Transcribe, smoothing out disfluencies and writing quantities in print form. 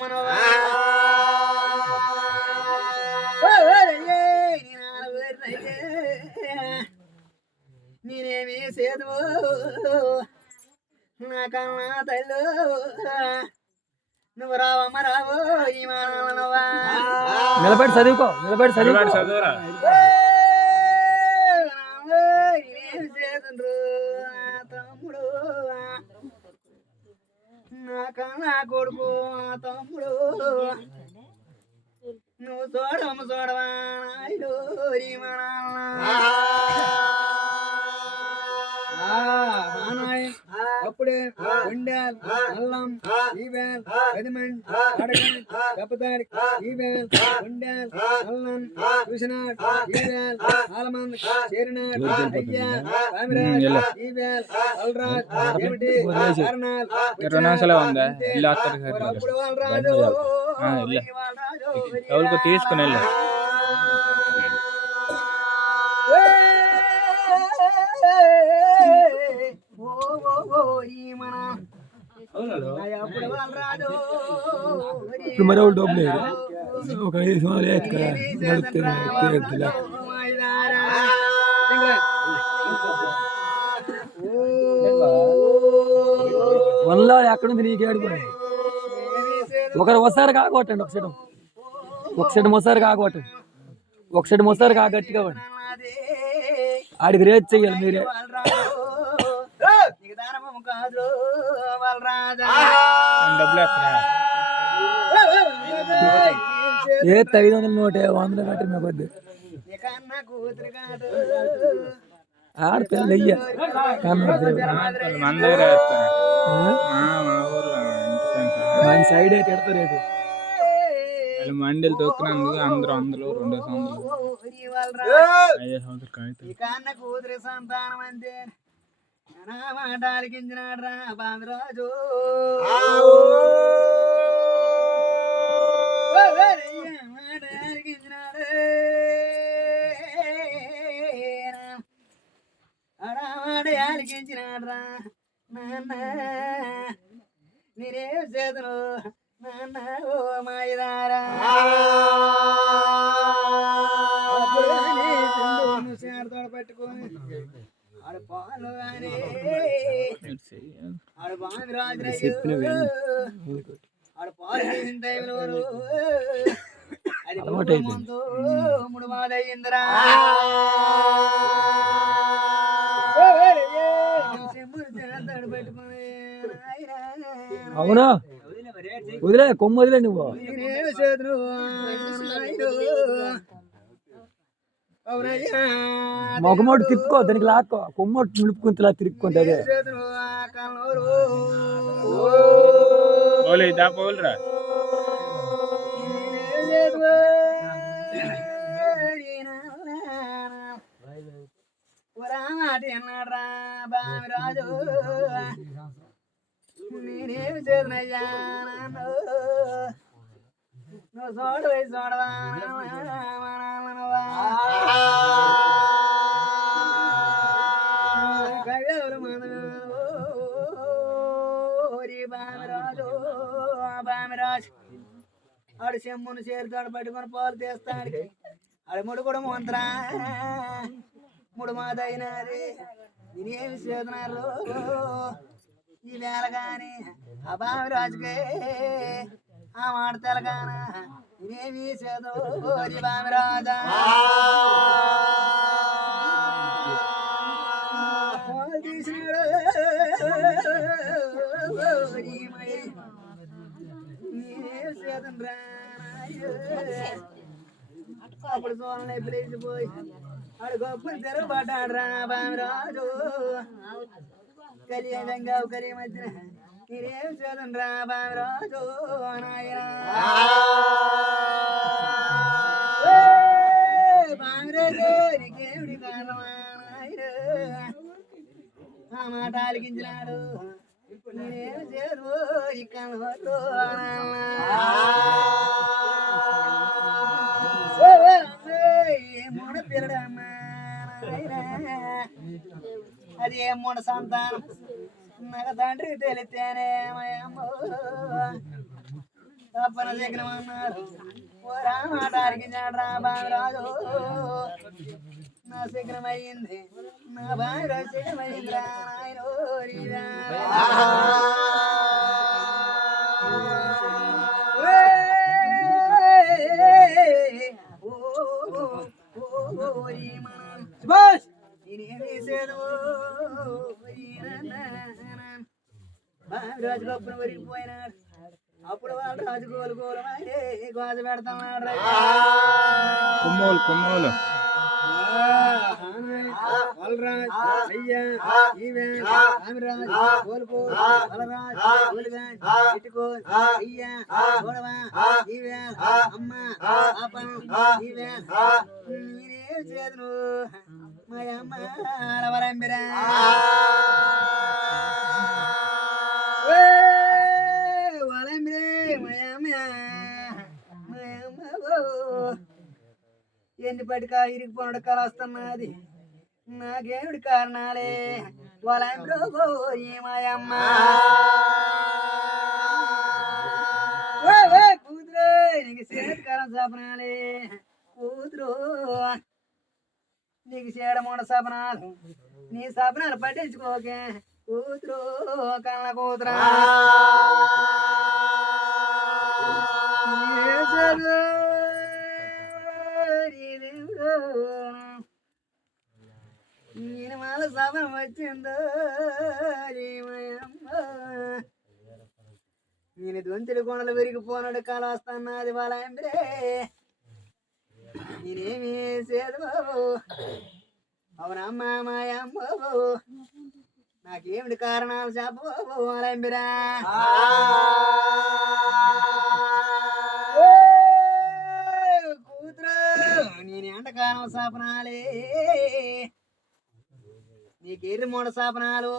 మనవా నేనేమి సేదు నా కన్నా తల్లు నువ్వు రావమ్మ రావు ఈ మానవా నిలబడి చదువుకో చదువురా నేనేమి సేదు తమ్ముడు నా కన్నా కొడుకు తమ్ముడు నువ్వు చూడవా నాయుడు అప్పుడే ఉండాలి అల్లం ఈవేల్ పెదమన్ అడగన్ కప్పదారి ఈవేల్ ఉండాలి అల్లం చూసినాడు ఈవేల్ ఆలమంది చేరినాడు అయ్యా రామిరాజ్ ఈవేల్ అల్రాజ్ ఏమిటి కారణాలు ఉందా అప్పుడు వాళ్ళరాజు ఎవరికి తీసుకుని వెళ్ళి ఇప్పుడు మరి వాళ్ళు డబ్బులు ఒక 5 సంవత్సరాలు వేయచ్చు కదా నడుపుతుంది వల్ల ఎక్కడుంది నీకేడుకోండి ఒకరు వస్తారు కాగొట్టండి ఒక సెట్ మొసారు కాగొట్టండి ఒక సెట్ మొసారు కాక గట్టిగా వాడి ఆడికి రేట్ చెయ్యాలి మీరే ఏ 500 నోటే 100 కట్టి మీ కొద్ది ఆడపిల్ల అయ్యా మన సైడ్ అయితే ఎడతారు రేటు మండలి తొక్కినందుకు అందరూ 2 సంవత్సరాలు కూతురి సంతానం అంతే మాట అలికించినాడు రా బామరాజు మాట అలికించినాడు మాట అలికించినాడు రా నాన్న నేనే చేతును నాన్న ఓ మాయదారా పట్టుకొని ఆడ పాలు కానీ ఆడ బామి రాజు ఆడ పాలు చేసిన టైంలో అది మూడు మాదయ్యిందిరా పెట్టుకొని అవునా వదిలే కొమ్మ వదిలే నువ్వు మొగమోడు తిప్పుకో దానికి లాక్కో కొమ్మోడు నిలుపుకుంటే తిరుక్కుంటే అదే అన్నాడ్రా బామిరాజు నేనేమి చేతునయ్యా నువ్వు చూడవా కవ్యవులు బామిరాజు బామిరాజు ఆడు చెమ్మును చేరుతాడు పట్టుకొని పాలు తీస్తాడు ఆడు ముడు కూడా మంత్రా ముడు మాదైనది నేనేమి చేతున్నారు ఈ వేళ గాని ఆ బామిరాజుకే ఆ మాట తెలగాన నేనేమి చేదో బామిరాజా తీసినాడు నేనేమి చేతండ్రా అప్పుడు చూడాలని పిలిచిపోయి ఆడు గొప్పలు తెరబడ్డాడ్రా బామిరాజు కలియంగా ఒకరి మధ్యన నేనేం చేతండ్రా బామిరాజు నాయనా బామిరాజు నీకేమిడి కారణమా ఆ మాట ఆలకించినాడు నేనేం చేరు ఇక్కడ మూడ పిల్లడమ్మా అది ఏ మూడ సంతానం నాకు తండ్రికి తెలితేనే తప్పన శకనమన్నారు ఓ రామాటారికి రా బాబరాజు నా శకనమైంది నా బాగా శకనమైంది రా నాయనో రాజు గొప్పను వరిగిపోయినాడు అప్పుడు వాళ్ళు రాజు గోలు గోలమైతే గోజ పెడతాడు కొమ్మోలు కొమ్మోలు చేతులు మా అమ్మ వరంబిరా ఎన్ని పటికా ఇరిగిపోనడు కళ వస్తున్నది నాకేమిడి కారణాలే వాళ్ళమ్మ మాయమ్మ కూతురు నీకు చేతికాలం సపనాలే కూతురు నీకు చేయడమూడ సపనాలు నీ సపనాలు పట్టించుకోకే కూతురు కళ్ళ కూతురా నేను వాళ్ళ సపనం వచ్చిందో నేను దొంతులు కొండలు విరిగిపోనాడు కాలు వస్తున్నది వాళ్ళ ఎంబరే నేనేమి చేదు బాబు అవునమ్మా మాయమ్మ బాబు నాకేమిటి కారణాలు చెప్పు బాబు వాళ్ళ ఎంబరా కూతురు నేను ఎండకాలం సపనాలే నీకు ఎర్రి మూడ సపనాలు